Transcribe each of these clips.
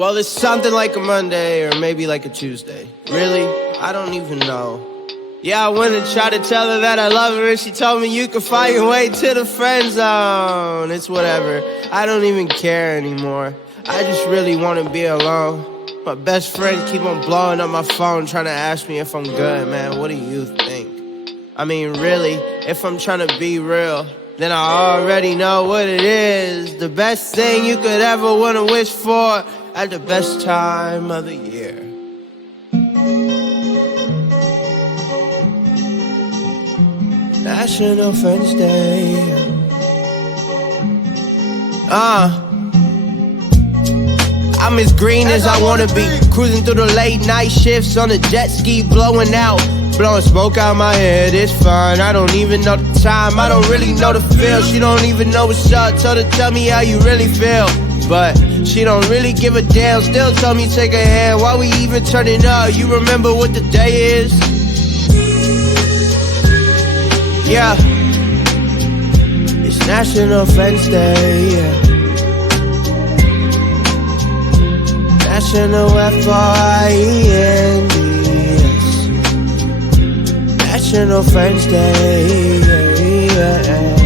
Well, it's something like a Monday or maybe like a Tuesday. Really? I don't even know. Yeah, I went and tried to tell her that I love her, and she told me you can find your way to the friend zone. It's whatever. I don't even care anymore. I just really want to be alone. My best friend keep on blowing up my phone trying to ask me if I'm good, man. What do you think? I mean, really, if I'm trying to be real, then I already know what it is. The best thing you could ever want to wish for at the best time of the year. National Friends Day. I'm as green as I wanna be, cruising through the late night shifts on a jet ski, blowing out, blowing smoke out my head. It's fine, I don't even know the time, I don't really know the feel. She don't even know what's up, told her tell me how you really feel, but she don't really give a damn. Still tell me take a hand, why we even turning up? You remember what the day is? Yeah, it's National Friends Day, yeah. National Friends, National Friends Day, yeah.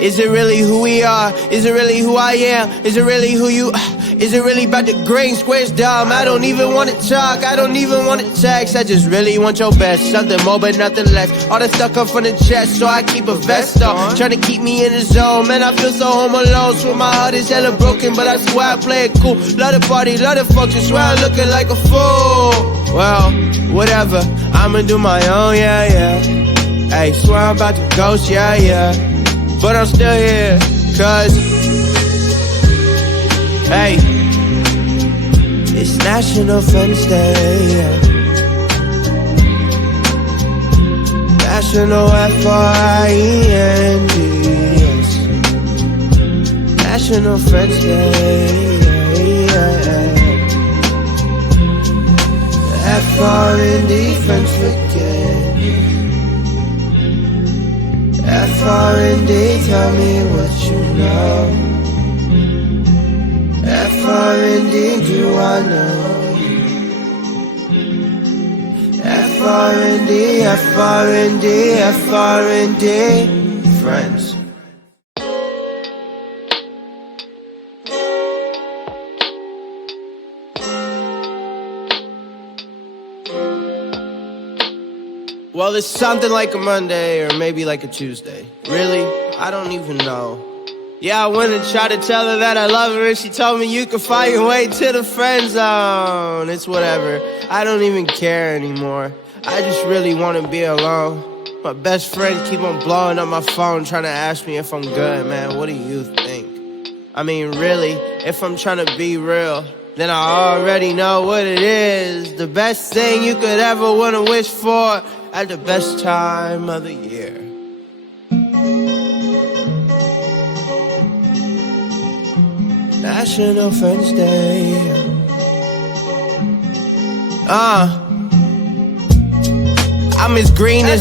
Is it really who we are? Is it really who I am? Is it really who you... Is it really about the green squares, dumb? I don't even want to talk, I don't even want to text. I just really want your best, something more but nothing less. All the stuff come from the chest, so I keep a vest on, trying to keep me in the zone. Man, I feel so home alone, swear my heart is hella broken, but I swear I play it cool. Love the party, love the function, swear I'm looking like a fool. Well, whatever, I'ma do my own, yeah. Hey, swear I'm about to ghost, yeah. But I'm still here, cause hey, it's National Friends Day, yeah. National Friends, National Friends Day, yeah. FRND, friends forget. FRND, tell me what you know. FRND, do I know you? FRND, friends. Well, it's something like a Monday or maybe like a Tuesday. Really? I don't even know. Yeah, I went and tried to tell her that I love her, and she told me you can find your way to the friend zone. It's whatever. I don't even care anymore. I just really want to be alone. My best friend keep on blowing up my phone trying to ask me if I'm good, man. What do you think? I mean, really, if I'm trying to be real, then I already know what it is. The best thing you could ever want to wish for at the best time of the year. National Friends Day. I'm as green as